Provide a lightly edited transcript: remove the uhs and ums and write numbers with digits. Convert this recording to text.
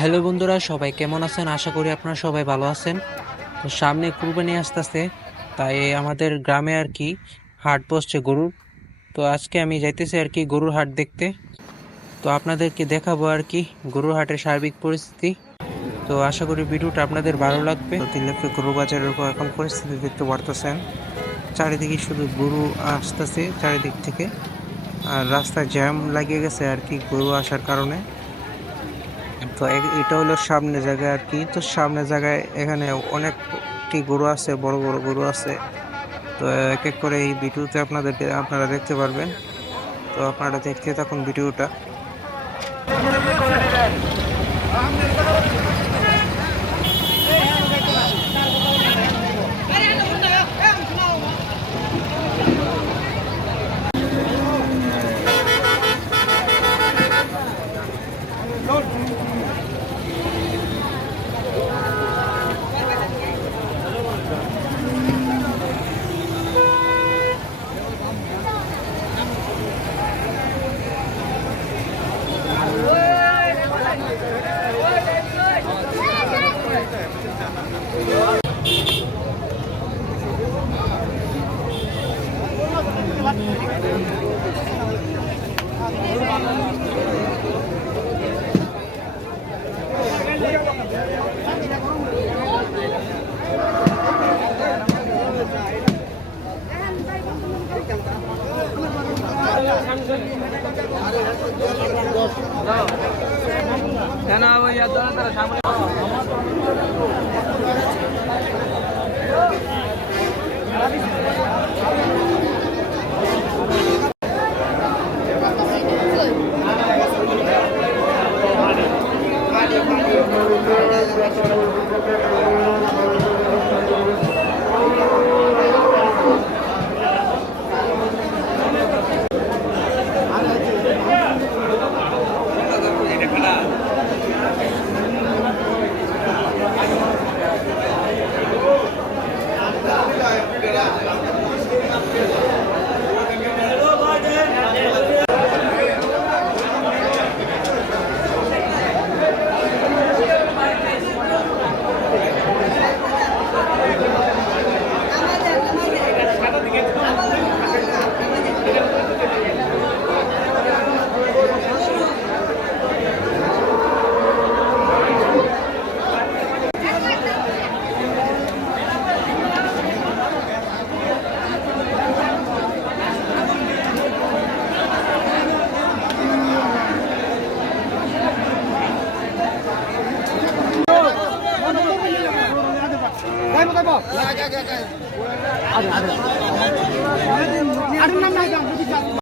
Hello বন্ধুরা, সবাই কেমন আছেন? আশা করি আপনারা সবাই ভালো আছেন। তো সামনে কুরবানি আসতেছে, তাই আমাদের গ্রামে আর কি হাট বসছে গরুর। তো আজকে আমি যাইতেছি আর কি গরুর হাট দেখতে। তো আপনাদেরকে দেখাবো আর কি গরুর হাটের সার্বিক পরিস্থিতি। তো আশা করি ভিডিওটা আপনাদের ভালো লাগবে। তো তিলেকপুর গরু বাজারের উপর এখন পরিস্থিতি দেখতে পারতেছেন, চারিদিকে শুধু গরু আসতেছে চারিদিক থেকে। আর রাস্তায় জ্যাম লাগিয়ে গেছে আর কি গরু আসার কারণে। তো এটা হলো সামনে জায়গা আর কি। তো সামনে জায়গায় এখানে অনেকটি গরু আছে, বড় বড় গরু আছে। তো এক এক করে এই ভিডিওতে আপনারা দেখতে পারবেন। তো আপনারা দেখতে থাকুন ভিডিওটা। আরে